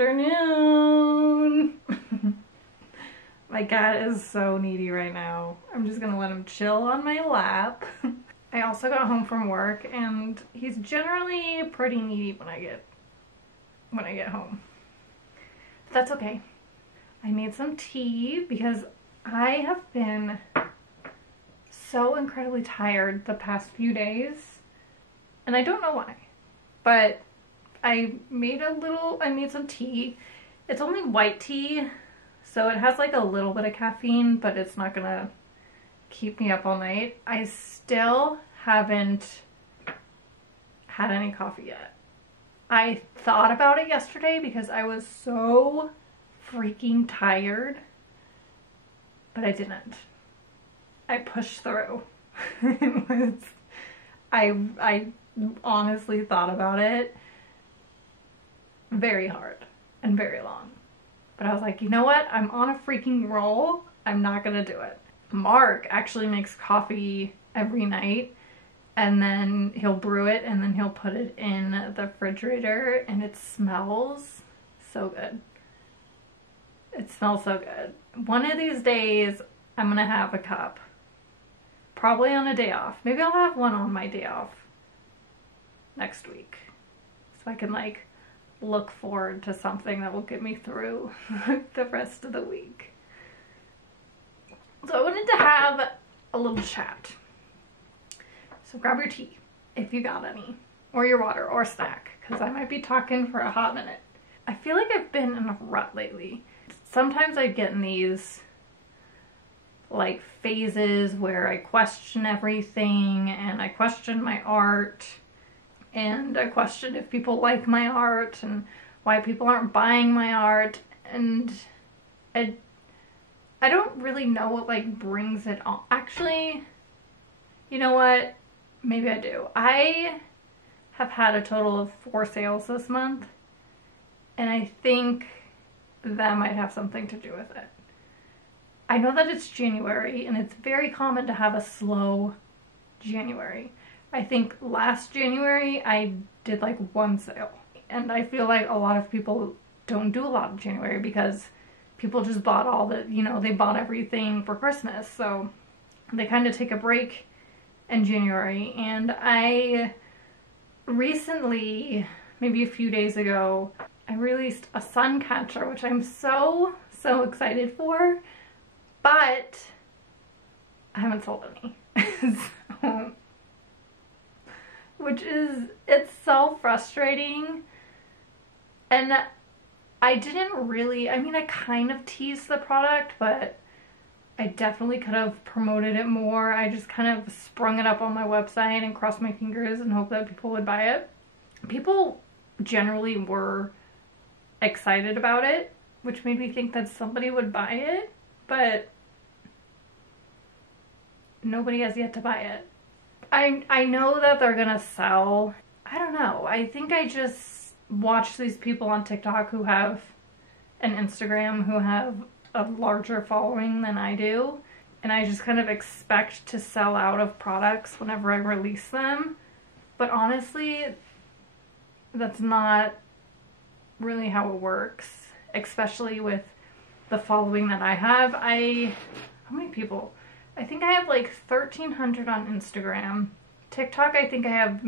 afternoon. My cat is so needy right now. I'm just gonna let him chill on my lap. I also got home from work and he's generally pretty needy when I get home. But that's okay. I made some tea because I have been so incredibly tired the past few days and I don't know why, but I made some tea. It's only white tea, so it has like a little bit of caffeine, but it's not gonna keep me up all night. I still haven't had any coffee yet. I thought about it yesterday because I was so freaking tired, but I didn't. I pushed through. I honestly thought about it very hard and very long. But I was like, you know what? I'm on a freaking roll. I'm not gonna do it. Mark actually makes coffee every night and then he'll brew it and then he'll put it in the refrigerator and it smells so good. It smells so good. One of these days I'm gonna have a cup. Probably on a day off. Maybe I'll have one on my day off next week. So I can like look forward to something that will get me through the rest of the week. So I wanted to have a little chat. So grab your tea if you got any, or your water or snack, because I might be talking for a hot minute. I feel like I've been in a rut lately. Sometimes I get in these like phases where I question everything and I question my art and I question if people like my art and why people aren't buying my art, and I don't really know what like brings it on. Actually, you know what? Maybe I do. I have had a total of 4 sales this month and I think that might have something to do with it. I know that it's January and it's very common to have a slow January. I think last January I did like 1 sale, and I feel like a lot of people don't do a lot of January because people just bought all the, you know, they bought everything for Christmas, so they kind of take a break in January. And I recently, maybe a few days ago, I released a sun catcher, which I'm so excited for, but I haven't sold any. So, which is, it's so frustrating. And I didn't really, I mean, I kind of teased the product, but I definitely could have promoted it more. I just kind of sprung it up on my website and crossed my fingers and hoped that people would buy it. People generally were excited about it, which made me think that somebody would buy it, but nobody has yet to buy it. I know that they're gonna sell. I don't know. I think I just watch these people on TikTok who have an Instagram who have a larger following than I do, and I just kind of expect to sell out of products whenever I release them. But honestly, that's not really how it works, especially with the following that I have. How many people? I think I have like 1,300 on Instagram. TikTok, I think I have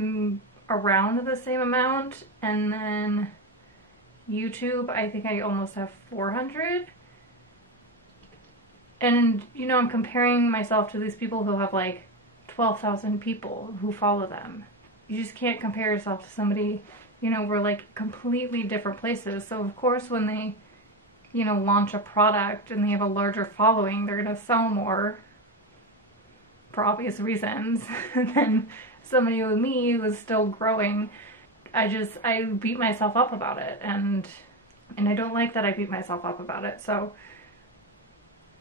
around the same amount. And then YouTube, I think I almost have 400. And, you know, I'm comparing myself to these people who have like 12,000 people who follow them. You just can't compare yourself to somebody, you know, we're like completely different places. So of course when they, you know, launch a product and they have a larger following, they're gonna sell more for obvious reasons than somebody with me who is still growing. I beat myself up about it, and I don't like that I beat myself up about it. So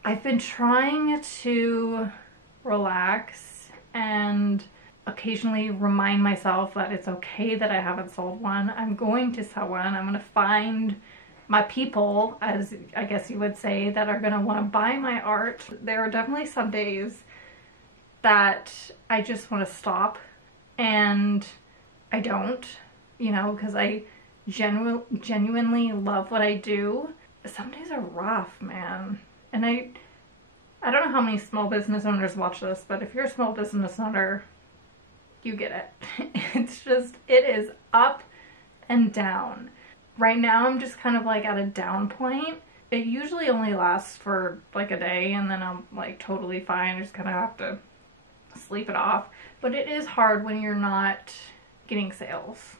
I've been trying to relax and occasionally remind myself that it's okay that I haven't sold one. I'm going to sell one. I'm going to find my people, as I guess you would say, that are going to want to buy my art. There are definitely some days that I just want to stop, and I don't, you know, because I genuinely love what I do, some days are rough, man. And I don't know how many small business owners watch this, but if you're a small business owner, you get it. It's just, it is up and down. Right now I'm just kind of like at a down point. It usually only lasts for like a day and then I'm like totally fine. I just kind of have to sleep it off. But it is hard when you're not getting sales.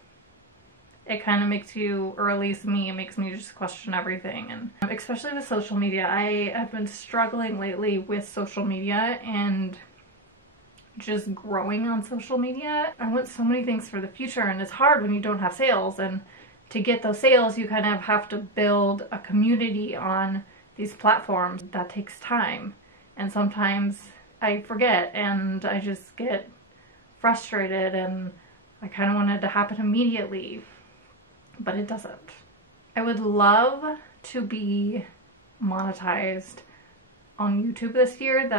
It kind of makes you, or at least me, it makes me just question everything. And especially with social media, I have been struggling lately with social media and just growing on social media. I want so many things for the future, and it's hard when you don't have sales. And to get those sales, you kind of have to build a community on these platforms. That takes time. And sometimes I forget and I just get frustrated, and I kind of want it to happen immediately. But it doesn't. I would love to be monetized on YouTube this year.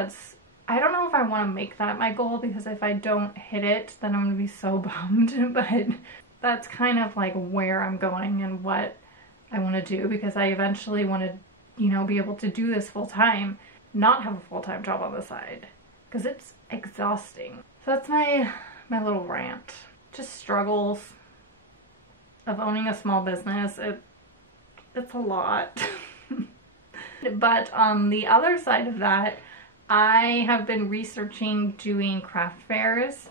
I don't know if I want to make that my goal, because if I don't hit it, then I'm going to be so bummed. But that's kind of like where I'm going and what I want to do, because I eventually want to, you know, be able to do this full time, not have a full-time job on the side, because it's exhausting. So that's my little rant. Just struggles of owning a small business. It's a lot. But on the other side of that, I have been researching doing craft fairs.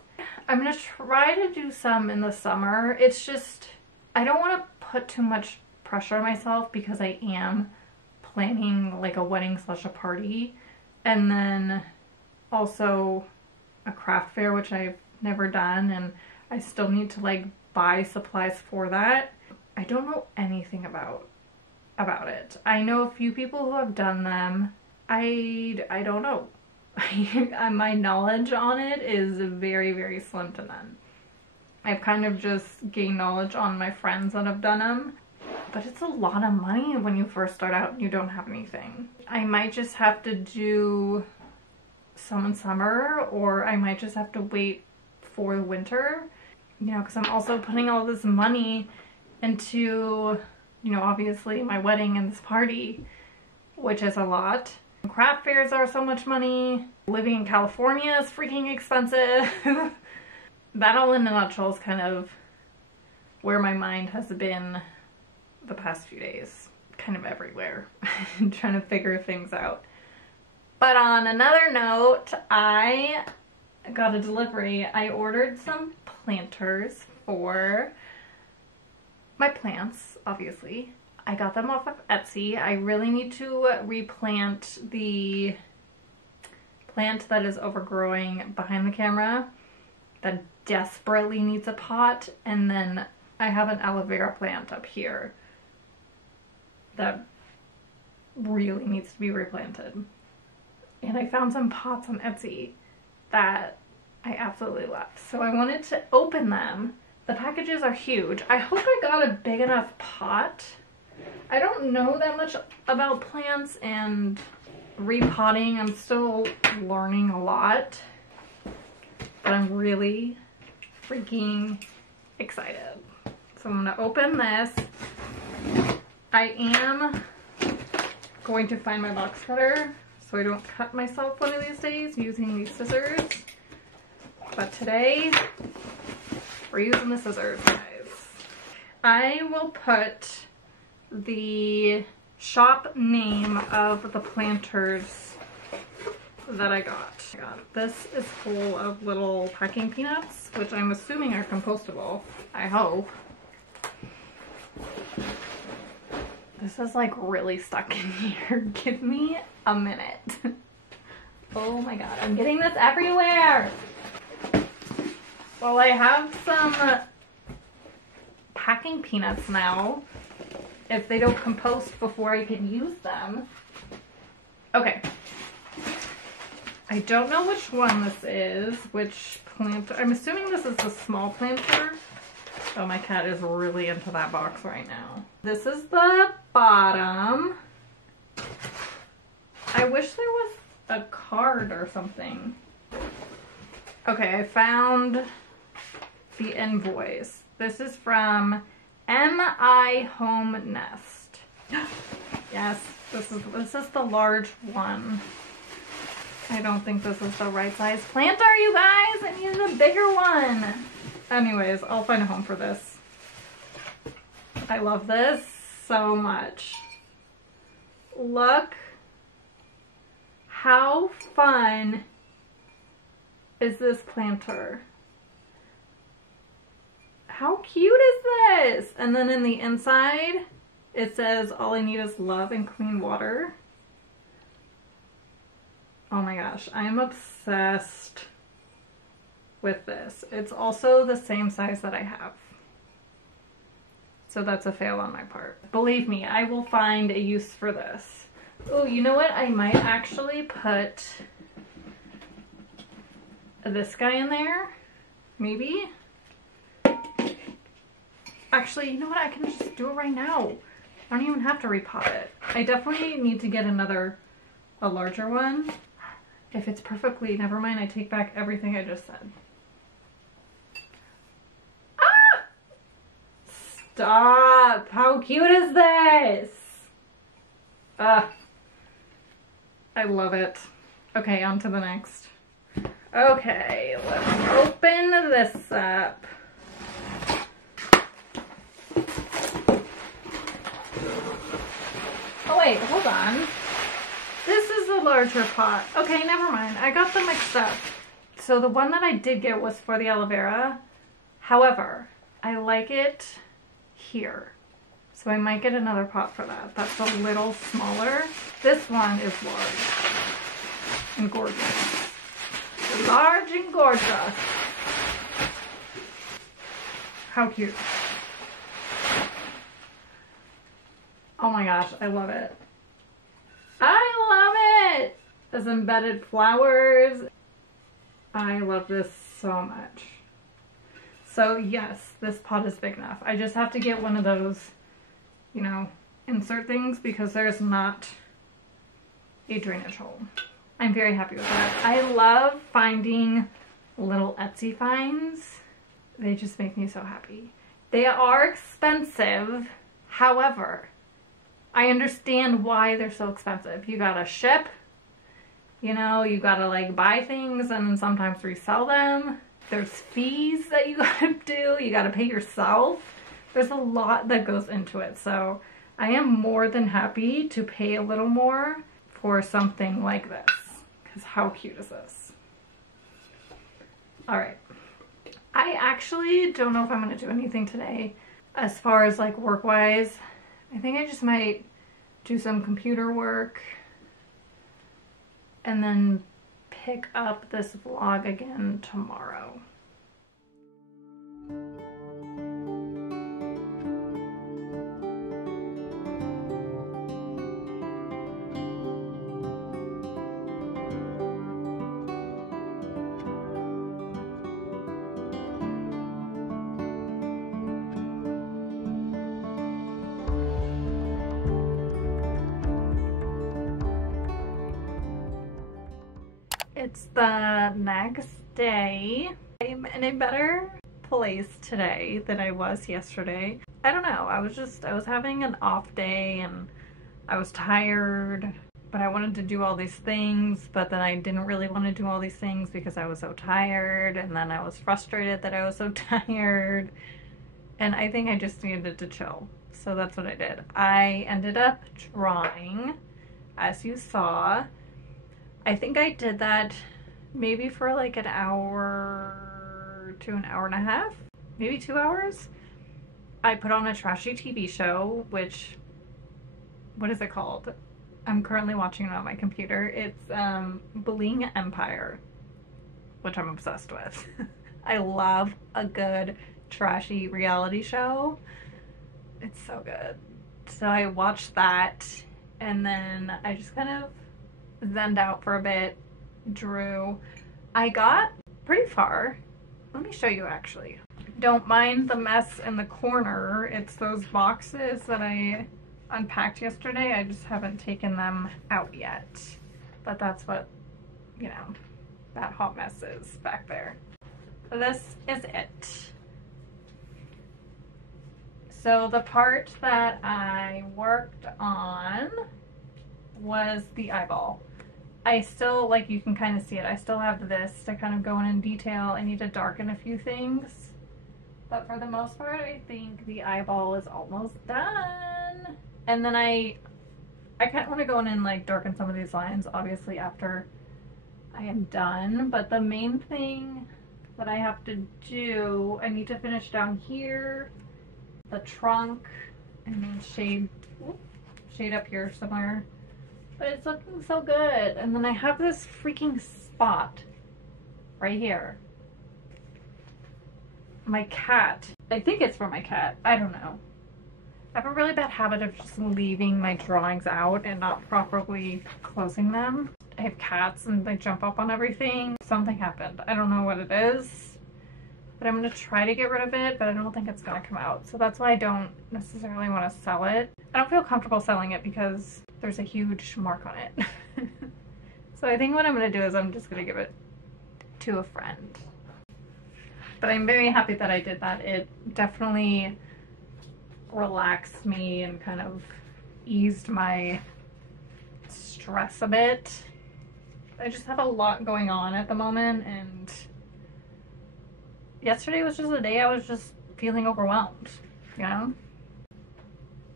I'm gonna try to do some in the summer. It's just, I don't want to put too much pressure on myself, because I am planning like a wedding / a party, and then also a craft fair, which I've never done, and I still need to like buy supplies for that. I don't know anything about it. I know a few people who have done them. I don't know. My knowledge on it is very, very slim to none. I've kind of just gained knowledge on my friends that have done them. But it's a lot of money when you first start out and you don't have anything. I might just have to do some in summer, or I might just have to wait for the winter. You know, because I'm also putting all this money into, you know, obviously my wedding and this party, which is a lot. Craft fairs are so much money. Living in California is freaking expensive. That all in a nutshell is kind of where my mind has been the past few days. Kind of everywhere. Trying to figure things out. But on another note, I got a delivery. I ordered some planters for my plants, obviously. I got them off of Etsy. I really need to replant the plant that is overgrowing behind the camera that desperately needs a pot, and then I have an aloe vera plant up here that really needs to be replanted. And I found some pots on Etsy that I absolutely love. So I wanted to open them. The packages are huge. I hope I got a big enough pot. I don't know that much about plants and repotting. I'm still learning a lot. But I'm really freaking excited. So I'm gonna open this. I am going to find my box cutter so I don't cut myself one of these days using these scissors. But today, we're using the scissors, guys. I will put the shop name of the planters that I got. This is full of little packing peanuts, which I'm assuming are compostable. I hope. This is like really stuck in here. Give me a minute. Oh my god, I'm getting this everywhere! Well, I have some packing peanuts now. If they don't compost before I can use them. Okay. I don't know which one this is, which planter. I'm assuming this is the small planter. Oh, my cat is really into that box right now. This is the bottom. I wish there was a card or something. Okay, I found the invoice. This is from MI Home Nest. Yes, this is the large one. I don't think this is the right size planter, you guys. I need a bigger one. Anyways, I'll find a home for this. I love this so much. Look how fun is this planter. How cute is this? And then in the inside, it says, all I need is love and clean water. Oh my gosh, I am obsessed with this. It's also the same size that I have. So that's a fail on my part. Believe me, I will find a use for this. Oh, you know what? I might actually put this guy in there. Maybe. Actually, you know what? I can just do it right now. I don't even have to repot it. I definitely need to get a larger one. If it's perfectly, never mind, I take back everything I just said. Ah! Stop! How cute is this? I love it. Okay, on to the next. Okay, let's open this up. Oh wait, hold on. This is the larger pot. Okay, never mind. I got them mixed up. So the one that I did get was for the aloe vera. However, I like it here. So I might get another pot for that. That's a little smaller. This one is large and gorgeous. Large and gorgeous. How cute. Oh my gosh, I love it. I love it! There's embedded flowers. I love this so much. So yes, this pot is big enough. I just have to get one of those, you know, insert things because there's not a drainage hole. I'm very happy with that. I love finding little Etsy finds. They just make me so happy. They are expensive. However, I understand why they're so expensive. You gotta ship, you know, you gotta like buy things and sometimes resell them. There's fees that you gotta do. You gotta pay yourself. There's a lot that goes into it. So I am more than happy to pay a little more for something like this. Because how cute is this? All right. I actually don't know if I'm gonna do anything today as far as like work-wise. I think I just might do some computer work and then pick up this vlog again tomorrow. It's the next day. I'm in a better place today than I was yesterday. I don't know, I was having an off day and I was tired, but I wanted to do all these things, but then I didn't really want to do all these things because I was so tired, and then I was frustrated that I was so tired, and I think I just needed to chill. So that's what I did. I ended up drawing, as you saw. I think I did that maybe for like an hour to an hour and a half, maybe 2 hours. I put on a trashy TV show, which, what is it called? I'm currently watching it on my computer. It's Bling Empire, which I'm obsessed with. I love a good trashy reality show. It's so good. So I watched that, and then I just kind of zenned out for a bit, drew. I got pretty far. Let me show you actually. Don't mind the mess in the corner. It's those boxes that I unpacked yesterday. I just haven't taken them out yet. But that's what, you know, that hot mess is back there. So this is it. So the part that I worked on was the eyeball. I still, like, you can kind of see it, I still have this to kind of go in detail. I need to darken a few things, but for the most part I think the eyeball is almost done. And then I kind of want to go in and like darken some of these lines obviously after I am done, but the main thing that I have to do, I need to finish down here, the trunk, and then shade up here somewhere. But it's looking so good. And then I have this freaking spot right here. My cat. I think it's for my cat. I don't know. I have a really bad habit of just leaving my drawings out and not properly closing them. I have cats and they jump up on everything. Something happened. I don't know what it is, but I'm going to try to get rid of it, but I don't think it's going to come out. So that's why I don't necessarily want to sell it. I don't feel comfortable selling it because there's a huge mark on it. So I think what I'm going to do is I'm just going to give it to a friend. But I'm very happy that I did that. It definitely relaxed me and kind of eased my stress a bit. I just have a lot going on at the moment, and yesterday was just a day I was just feeling overwhelmed, you know?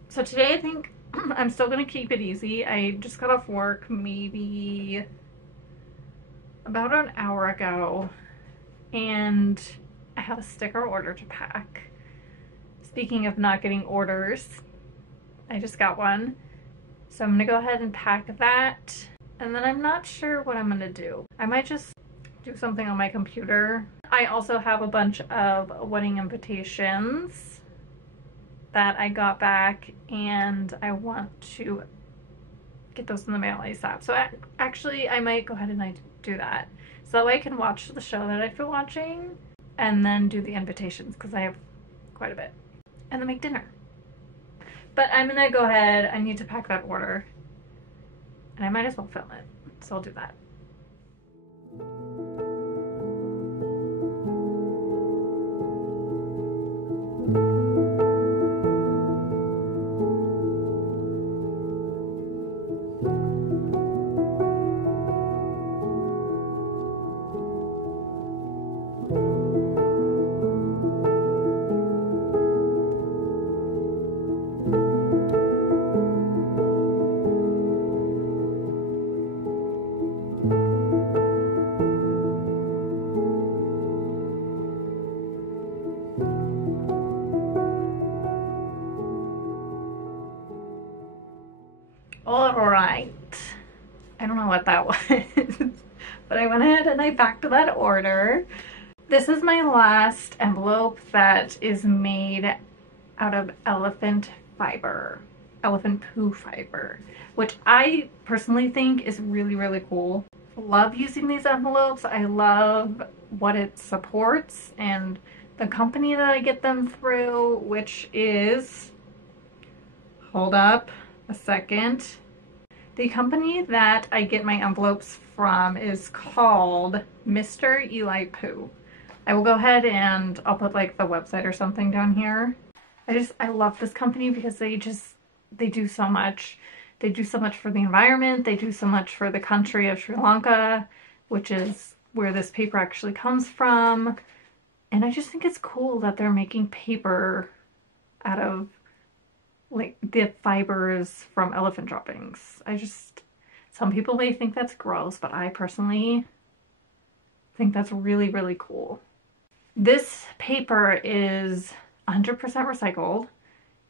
So today I think I'm still gonna keep it easy. I just got off work maybe about an hour ago, and I have a sticker order to pack. Speaking of not getting orders, I just got one. So I'm gonna go ahead and pack that. And then I'm not sure what I'm gonna do. I might just do something on my computer. I also have a bunch of wedding invitations that I got back, and I want to get those in the mail ASAP. So actually I might go ahead and do that. So that way I can watch the show that I've been watching and then do the invitations, because I have quite a bit. And then make dinner. But I'm gonna go ahead, I need to pack that order, and I might as well film it, so I'll do that. Alright, I don't know what that was, but I went ahead and I packed that order. This is my last envelope that is made out of elephant fiber, elephant poo fiber, which I personally think is really, really cool. Love using these envelopes. I love what it supports and the company that I get them through, which is, hold up a second. The company that I get my envelopes from is called Mr. Eli Poo. I will go ahead and I'll put like the website or something down here. I love this company because they do so much. They do so much for the environment. They do so much for the country of Sri Lanka, which is where this paper actually comes from. And I just think it's cool that they're making paper out of like the fibers from elephant droppings. Some people may think that's gross, but I personally think that's really, really cool. This paper is 100% recycled.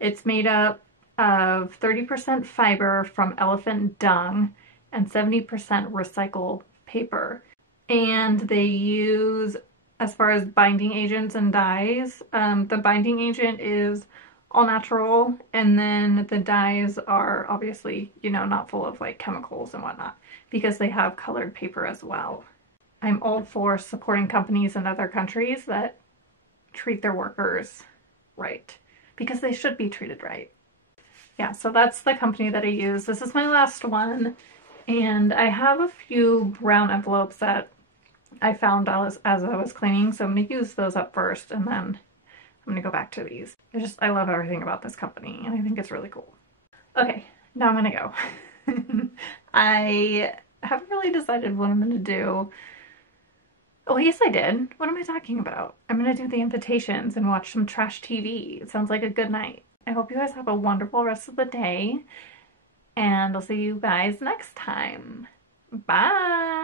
It's made up of 30% fiber from elephant dung and 70% recycled paper. And they use, as far as binding agents and dyes, the binding agent is all natural, and then the dyes are obviously, you know, not full of like chemicals and whatnot, because they have colored paper as well. I'm all for supporting companies in other countries that treat their workers right, because they should be treated right. Yeah, so that's the company that I use. This is my last one, and I have a few brown envelopes that I found as I was cleaning, so I'm going to use those up first, and then I'm gonna go back to these. I love everything about this company and I think it's really cool. Okay, now I'm gonna go. I haven't really decided what I'm gonna do. Oh, yes, I did. What am I talking about? I'm gonna do the invitations and watch some trash TV. It sounds like a good night. I hope you guys have a wonderful rest of the day, and I'll see you guys next time. Bye!